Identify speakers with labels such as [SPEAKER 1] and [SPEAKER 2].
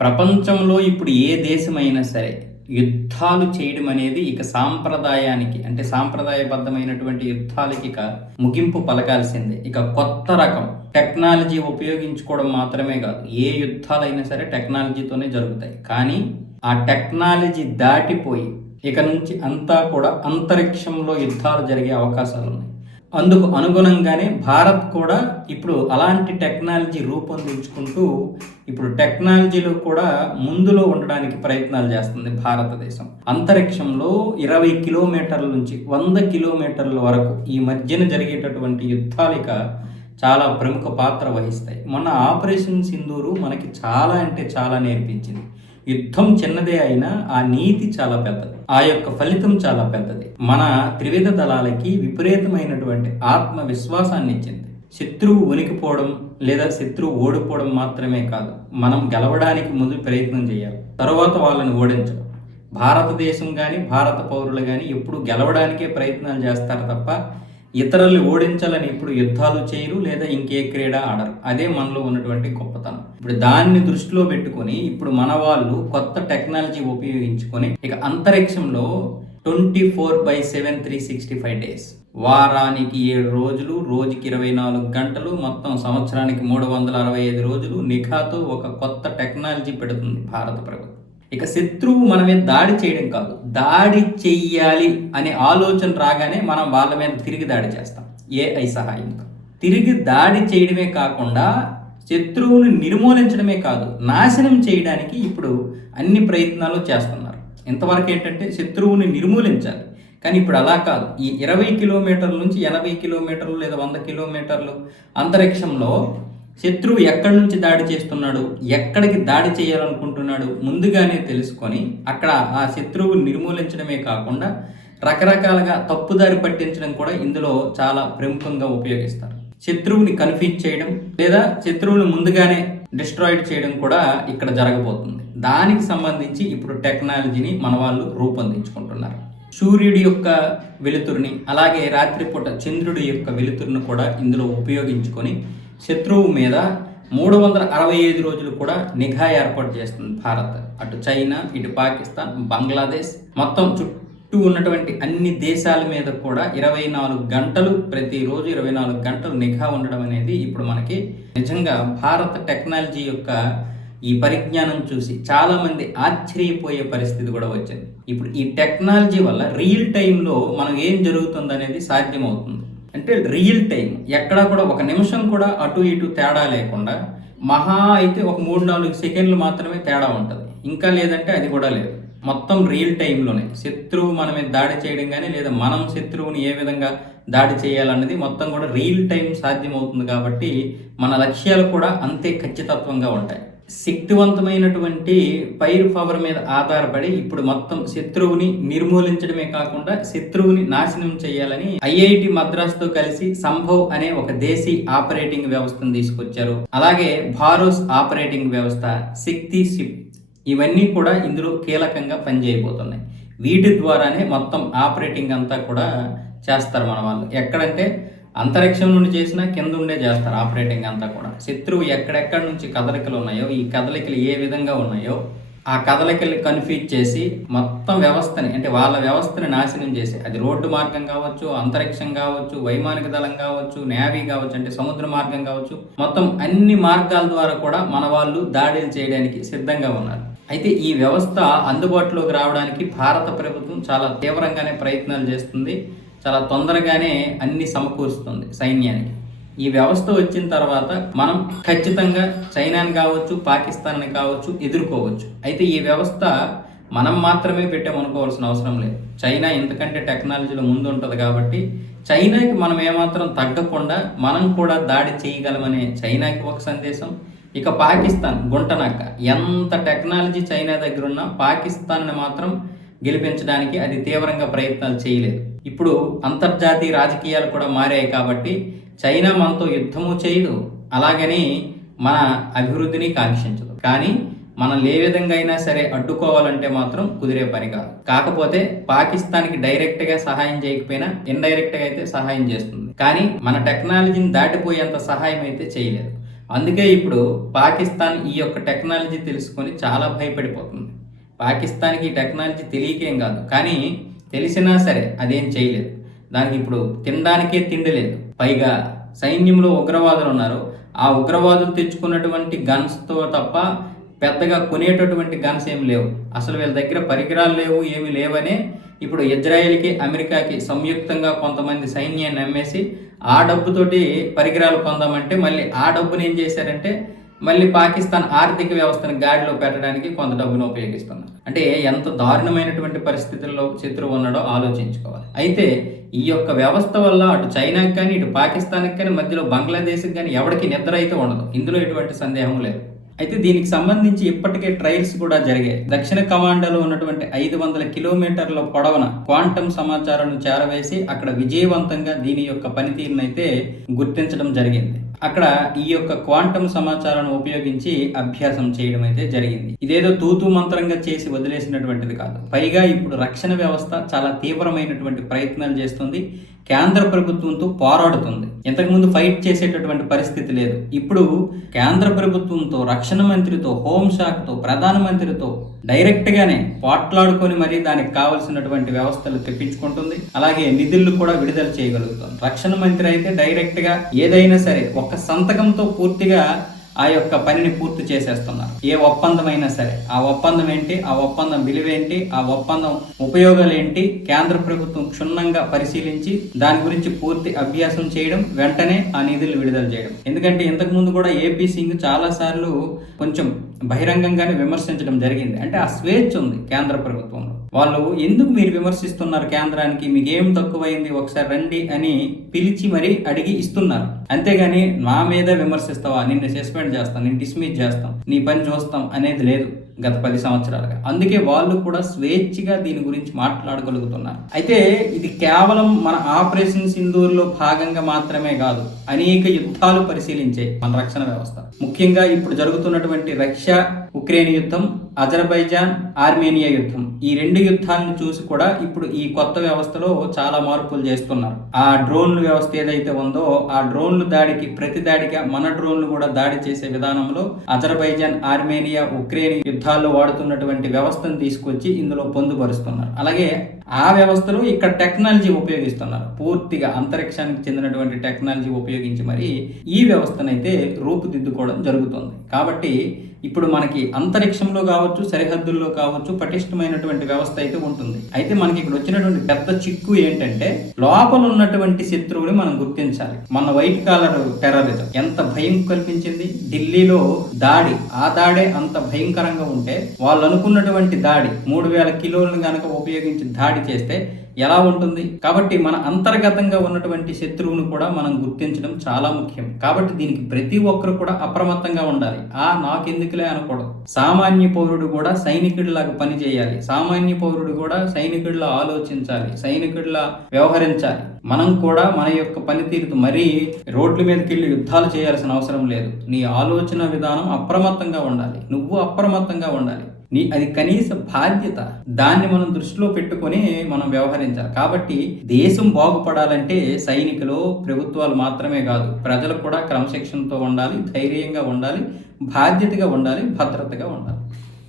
[SPEAKER 1] ప్రపంచంలో ఇప్పుడు ఏ దేశమైనా సరే యుద్ధాలు చేయడం అనేది ఇక సాంప్రదాయానికి అంటే సాంప్రదాయబద్ధమైనటువంటి యుద్ధాలకి ఇక ముగింపు పలకాల్సిందే. ఇక కొత్త రకం టెక్నాలజీ ఉపయోగించుకోవడం మాత్రమే కాదు ఏ యుద్ధాలైనా సరే టెక్నాలజీతోనే జరుగుతాయి. కానీ ఆ టెక్నాలజీ దాటిపోయి ఇక నుంచి అంతా కూడా అంతరిక్షంలో యుద్ధాలు జరిగే అవకాశాలు ఉన్నాయి అందుకు అనుగుణంగానే భారత్ కూడా ఇప్పుడు అలాంటి టెక్నాలజీ రూపొందించుకుంటూ ఇప్పుడు టెక్నాలజీలో కూడా ముందులో ఉండడానికి ప్రయత్నాలు చేస్తుంది భారతదేశం అంతరిక్షంలో ఇరవై కిలోమీటర్ల నుంచి వంద కిలోమీటర్ల వరకు ఈ మధ్యన జరిగేటటువంటి యుద్ధాలిక చాలా ప్రముఖ పాత్ర వహిస్తాయి. మొన్న ఆపరేషన్ సింధూరు మనకి చాలా అంటే చాలా నేర్పించింది. యుద్ధం చిన్నదే అయినా ఆ నీతి చాలా పెద్దది. ఆ యొక్క ఫలితం చాలా పెద్దది. మన త్రివిధ దళాలకి విపరీతమైనటువంటి ఆత్మవిశ్వాసాన్ని ఇచ్చింది. శత్రువు ఉనికిపోవడం లేదా శత్రువు ఓడిపోవడం మాత్రమే కాదు మనం గెలవడానికి ముందు ప్రయత్నం చేయాలి. తర్వాత వాళ్ళని ఓడించడం. భారతదేశం కానీ భారత పౌరులు కానీ ఎప్పుడు గెలవడానికే ప్రయత్నాలు చేస్తారు తప్ప ఇతరుల్ని ఓడించాలని ఇప్పుడు యుద్ధాలు చేయరు లేదా ఇంకే క్రీడ ఆడరు. అదే మనలో ఉన్నటువంటి గొప్పతనం. ఇప్పుడు దాన్ని దృష్టిలో పెట్టుకొని ఇప్పుడు మన వాళ్ళు కొత్త టెక్నాలజీ ఉపయోగించుకొని ఇక అంతరిక్షంలో twenty four by seven three sixty five days. వారానికి ఏడు రోజులు రోజుకి ఇరవై నాలుగు గంటలు మొత్తం సంవత్సరానికి మూడు వందల అరవై ఐదు రోజులు నిఘాతో ఒక కొత్త టెక్నాలజీ పెడుతుంది భారత ప్రభుత్వం. ఇక శత్రువు మన మీద దాడి చేయడం కాదు దాడి చెయ్యాలి అనే ఆలోచన రాగానే మనం వాళ్ళ మీద తిరిగి దాడి చేస్తాం. ఏఐ సహాయంతో తిరిగి దాడి చేయడమే కాకుండా శత్రువుని నిర్మూలించడమే కాదు నాశనం చేయడానికి ఇప్పుడు అన్ని ప్రయత్నాలు చేస్తున్నారు. ఇంతవరకు ఏంటంటే శత్రువుని నిర్మూలించాలి. కానీ ఇప్పుడు అలా కాదు. ఈ ఇరవై కిలోమీటర్ల నుంచి ఎనభై కిలోమీటర్లు లేదా వంద కిలోమీటర్లు అంతరిక్షంలో శత్రువు ఎక్కడి నుంచి దాడి చేస్తున్నాడు? ఎక్కడికి దాడి చేయాలనుకుంటున్నాడు? ముందుగానే తెలుసుకొని అక్కడ ఆ శత్రువు నిర్మూలించడమే కాకుండా రకరకాలుగా తప్పుదారి పట్టించడం కూడా ఇందులో చాలా ప్రముఖంగా ఉపయోగిస్తారు. శత్రువుని కన్ఫ్యూజ్ చేయడం లేదా శత్రువుని ముందుగానే డిస్ట్రాయిడ్ చేయడం కూడా ఇక్కడ జరగబోతుంది. దానికి సంబంధించి ఇప్పుడు టెక్నాలజీని మన వాళ్ళు రూపొందించుకుంటున్నారు. సూర్యుడి యొక్క వెలుతురుని అలాగే రాత్రిపూట చంద్రుడి యొక్క వెలుతురుని కూడా ఇందులో ఉపయోగించుకొని శత్రువు మీద మూడు వందల అరవై ఐదు రోజులు కూడా నిఘా ఏర్పాటు చేస్తుంది భారత్. అటు చైనా ఇటు పాకిస్తాన్ బంగ్లాదేశ్. మొత్తం చుట్టూ ఉన్నటువంటి అన్ని దేశాల మీద కూడా ఇరవై నాలుగు గంటలు ప్రతిరోజు ఇరవై నాలుగు గంటలు నిఘా ఉండడం అనేది ఇప్పుడు మనకి నిజంగా భారత టెక్నాలజీ యొక్క ఈ పరిజ్ఞానం చూసి చాలామంది ఆశ్చర్యపోయే పరిస్థితి కూడా వచ్చింది. ఇప్పుడు ఈ టెక్నాలజీ వల్ల రియల్ టైంలో మనం ఏం జరుగుతుంది అనేది సాధ్యమవుతుంది. అంటే రియల్ టైం ఎక్కడా కూడా ఒక నిమిషం కూడా అటు ఇటు తేడా లేకుండా మహా అయితే ఒక మూడు నాలుగు సెకండ్లు మాత్రమే తేడా ఉంటుంది. ఇంకా లేదంటే అది కూడా లేదు. మొత్తం రియల్ టైంలోనే శత్రువు మన మీద దాడి చేయడం కానీ లేదా మనం శత్రువుని ఏ విధంగా దాడి చేయాలన్నది మొత్తం కూడా రియల్ టైం సాధ్యమవుతుంది కాబట్టి మన లక్ష్యాలు కూడా అంతే ఖచ్చితత్వంగా ఉంటాయి. శక్తివంతమైనటువంటి పైరు పవర్ మీద ఆధారపడి ఇప్పుడు మొత్తం శత్రువుని నిర్మూలించడమే కాకుండా శత్రువుని నాశనం చేయాలని ఐఐటి మద్రాస్తో కలిసి సంభవ్ అనే ఒక దేశీ ఆపరేటింగ్ వ్యవస్థను తీసుకొచ్చారు. అలాగే భారోస్ ఆపరేటింగ్ వ్యవస్థ శక్తి షిప్ ఇవన్నీ కూడా ఇందులో కీలకంగా పనిచేయబోతున్నాయి. వీటి ద్వారానే మొత్తం ఆపరేటింగ్ అంతా కూడా చేస్తారు మన వాళ్ళు. ఎక్కడంటే అంతరిక్షం నుండి చేసినా కింద ఉండే చేస్తారు ఆపరేటింగ్ అంతా కూడా. శత్రువు ఎక్కడెక్కడ నుంచి కదలికలు ఉన్నాయో ఈ కదలికలు ఏ విధంగా ఉన్నాయో ఆ కదలికల్ని కన్ఫ్యూజ్ చేసి మొత్తం వ్యవస్థని అంటే వాళ్ళ వ్యవస్థని నాశనం చేసి అది రోడ్డు మార్గం కావచ్చు అంతరిక్షం కావచ్చు వైమానిక దళం కావచ్చు నేవీ కావచ్చు అంటే సముద్ర మార్గం కావచ్చు మొత్తం అన్ని మార్గాల ద్వారా కూడా మన వాళ్ళు దాడులు చేయడానికి సిద్ధంగా ఉన్నారు. అయితే ఈ వ్యవస్థ అందుబాటులోకి రావడానికి భారత ప్రభుత్వం చాలా తీవ్రంగానే ప్రయత్నాలు చేస్తుంది. చాలా తొందరగానే అన్ని సమకూరుస్తుంది సైన్యానికి. ఈ వ్యవస్థ వచ్చిన తర్వాత మనం ఖచ్చితంగా చైనాని కావచ్చు పాకిస్తాన్ని కావచ్చు ఎదుర్కోవచ్చు. అయితే ఈ వ్యవస్థ మనం మాత్రమే పెట్టామనుకోవాల్సిన అవసరం లేదు. చైనా ఇంతకంటే టెక్నాలజీలో ముందు ఉంటుంది కాబట్టి చైనాకి మనం ఏమాత్రం తగ్గకుండా మనం కూడా దాడి చేయగలమనే చైనాకి ఒక సందేశం. ఇక పాకిస్తాన్ గుంటనక్క ఎంత టెక్నాలజీ చైనా దగ్గర ఉన్నా పాకిస్తాన్ని మాత్రం గెలిపించడానికి అది తీవ్రంగా ప్రయత్నాలు చేయలేదు. ఇప్పుడు అంతర్జాతీయ రాజకీయాలు కూడా మారాయి కాబట్టి చైనా మనతో యుద్ధము చేయదు. అలాగని మన అభివృద్ధిని కాంక్షించదు. కానీ మనం ఏ విధంగా అయినా సరే అడ్డుకోవాలంటే మాత్రం కుదిరే పని కాదు. కాకపోతే పాకిస్తాన్కి డైరెక్ట్గా సహాయం చేయకపోయినా ఇండైరెక్ట్గా అయితే సహాయం చేస్తుంది. కానీ మన టెక్నాలజీని దాటిపోయేంత సహాయం అయితే చేయలేదు. అందుకే ఇప్పుడు పాకిస్తాన్ ఈ యొక్క టెక్నాలజీ తెలుసుకొని చాలా భయపడిపోతుంది. పాకిస్తాన్కి ఈ టెక్నాలజీ తెలియకేం కాదు. కానీ తెలిసినా సరే అదేం చేయలేదు. దానికి ఇప్పుడు తినడానికే తిండి లేదు. పైగా సైన్యంలో ఉగ్రవాదులు ఉన్నారు. ఆ ఉగ్రవాదులు తెచ్చుకున్నటువంటి గన్స్తో తప్ప పెద్దగా కొనేటటువంటి గన్స్ ఏమి లేవు. అసలు వీళ్ళ దగ్గర పరికరాలు లేవు ఏమి లేవనే ఇప్పుడు ఇజ్రాయెల్కి అమెరికాకి సంయుక్తంగా కొంతమంది సైన్యాన్ని అమ్మేసి ఆ డబ్బుతోటి పరికరాలు కొందామంటే మళ్ళీ ఆ డబ్బుని ఏం చేశారంటే మళ్ళీ పాకిస్తాన్ ఆర్థిక వ్యవస్థను గాడిలో పెట్టడానికి కొంత డబ్బును ఉపయోగిస్తున్నారు. అంటే ఎంత దారుణమైనటువంటి పరిస్థితుల్లో శత్రువు ఉన్నాడో ఆలోచించుకోవాలి. అయితే ఈ యొక్క వ్యవస్థ వల్ల అటు చైనాకి కానీ ఇటు పాకిస్తాన్కి కానీ మధ్యలో బంగ్లాదేశ్కి కానీ ఎవరికి నిద్ర అయితే ఉండదు. ఇందులో ఎటువంటి సందేహం లేదు. అయితే దీనికి సంబంధించి ఇప్పటికే ట్రయల్స్ కూడా జరిగాయి. దక్షిణ కమాండోలో ఉన్నటువంటి ఐదు వందల కిలోమీటర్ల పొడవున క్వాంటమ్ సమాచారాన్ని చేరవేసి అక్కడ విజయవంతంగా దీని యొక్క పనితీరునైతే గుర్తించడం జరిగింది. అక్కడ ఈ యొక్క క్వాంటమ్ సమాచారాన్ని ఉపయోగించి అభ్యాసం చేయడం అయితే జరిగింది. ఇదేదో తూతు మంత్రంగా చేసి వదిలేసినటువంటిది కాదు. పైగా ఇప్పుడు రక్షణ వ్యవస్థ చాలా తీవ్రమైనటువంటి ప్రయత్నాలు చేస్తుంది. కేంద్ర ప్రభుత్వంతో పోరాడుతుంది. ఇంతకుముందు ఫైట్ చేసేటటువంటి పరిస్థితి లేదు. ఇప్పుడు కేంద్ర ప్రభుత్వంతో రక్షణ మంత్రితో హోంశాఖతో ప్రధానమంత్రితో డైరెక్ట్గానే పోట్లాడుకొని మరీ దానికి కావలసినటువంటి వ్యవస్థలు తెప్పించుకుంటుంది. అలాగే నిధులు కూడా విడుదల చేయగలుగుతుంది రక్షణ మంత్రి అయితే డైరెక్ట్గా ఏదైనా సరే ఒక సంతకంతో పూర్తిగా ఆ యొక్క పనిని పూర్తి చేసేస్తున్నారు. ఏ ఒప్పందం అయినా సరే. ఆ ఒప్పందం ఏంటి? ఆ ఒప్పందం విలువేంటి? ఆ ఒప్పందం ఉపయోగాలు ఏంటి కేంద్ర ప్రభుత్వం క్షుణ్ణంగా పరిశీలించి దాని గురించి పూర్తి అభ్యాసం చేయడం వెంటనే ఆ నిధులు విడుదల చేయడం. ఎందుకంటే ఇంతకు ముందు కూడా ఏపీ సింగ్ చాలా సార్లు కొంచెం బహిరంగంగానే విమర్శించడం జరిగింది. అంటే ఆ స్వేచ్ఛ ఉంది కేంద్ర ప్రభుత్వం. వాళ్ళు ఎందుకు మీరు విమర్శిస్తున్నారు కేంద్రానికి? మీకు ఏం తక్కువైంది? ఒకసారి రండి అని పిలిచి మరీ అడిగి ఇస్తున్నారు. అంతేగాని నా మీద విమర్శిస్తావా? నిన్ను సస్పెండ్ చేస్తాం నేను డిస్మిస్ చేస్తాం నీ పని చూస్తాం అనేది లేదు గత పది సంవత్సరాలుగా. అందుకే వాళ్ళు కూడా స్వేచ్ఛగా దీని గురించి మాట్లాడగలుగుతున్నారు. అయితే ఇది కేవలం మన ఆపరేషన్ సింధూర్లో భాగంగా మాత్రమే కాదు అనేక యుద్ధాలు పరిశీలించే మన రక్షణ వ్యవస్థ. ముఖ్యంగా ఇప్పుడు జరుగుతున్నటువంటి రష్యా ఉక్రెయిన్ యుద్ధం అజర్బైజాన్ ఆర్మేనియా యుద్ధం. ఈ రెండు యుద్ధాలను చూసి కూడా ఇప్పుడు ఈ కొత్త వ్యవస్థలో చాలా మార్పులు చేస్తున్నారు. ఆ డ్రోన్ల వ్యవస్థ ఏదైతే ఉందో ఆ డ్రోన్లు దాడికి ప్రతి దాడిగా మన డ్రోన్లు కూడా దాడి చేసే విధానంలో అజర్బైజాన్ ఆర్మేనియా ఉక్రెయిన్ యుద్ధాల్లో వాడుతున్నటువంటి వ్యవస్థను తీసుకొచ్చి ఇందులో పొందుపరుస్తున్నారు. అలాగే ఆ వ్యవస్థలో ఇక్కడ టెక్నాలజీ ఉపయోగిస్తున్నారు. పూర్తిగా అంతరిక్షానికి చెందినటువంటి టెక్నాలజీ ఉపయోగించి మరి ఈ వ్యవస్థనైతే రూపుదిద్దుకోవడం జరుగుతుంది. కాబట్టి ఇప్పుడు మనకి అంతరిక్షంలో కావచ్చు సరిహద్దుల్లో కావచ్చు పటిష్టమైనటువంటి వ్యవస్థ అయితే ఉంటుంది. అయితే మనకి ఇక్కడ వచ్చినటువంటి పెద్ద చిక్కు ఏంటంటే లోపల ఉన్నటువంటి శత్రువుని మనం గుర్తించాలి. మన వైట్ కాలర్ టెర్రరిజం ఎంత భయం కల్పించింది? ఢిల్లీలో దాడి. ఆ దాడే అంత భయంకరంగా ఉంటే వాళ్ళు అనుకున్నటువంటి దాడి మూడు వేల కిలోలను కనుక ఉపయోగించి దాడి చేస్తే ఎలా ఉంటుంది? కాబట్టి మన అంతర్గతంగా ఉన్నటువంటి శత్రువును కూడా మనం గుర్తించడం చాలా ముఖ్యం. కాబట్టి దీనికి ప్రతి ఒక్కరు కూడా అప్రమత్తంగా ఉండాలి. ఆ నాకెందుకులే అనకూడదు. సామాన్య పౌరుడు కూడా సైనికుడిలాగా పనిచేయాలి సామాన్య పౌరుడు కూడా సైనికుడిలా ఆలోచించాలి. సైనికుడిలా వ్యవహరించాలి. మనం కూడా మన యొక్క పనితీరుతో మరీ రోడ్ల మీదకి వెళ్ళి యుద్ధాలు చేయాల్సిన అవసరం లేదు. నీ ఆలోచన విధానం అప్రమత్తంగా ఉండాలి. నువ్వు అప్రమత్తంగా ఉండాలి. నీ అది కనీస బాధ్యత. దాన్ని మనం దృష్టిలో పెట్టుకొని మనం వ్యవహరించాలి. కాబట్టి దేశం బాగుపడాలంటే సైనికులు ప్రభుత్వాలు మాత్రమే కాదు ప్రజలు కూడా క్రమశిక్షణతో ఉండాలి ధైర్యంగా ఉండాలి బాధ్యతగా ఉండాలి భద్రతగా ఉండాలి.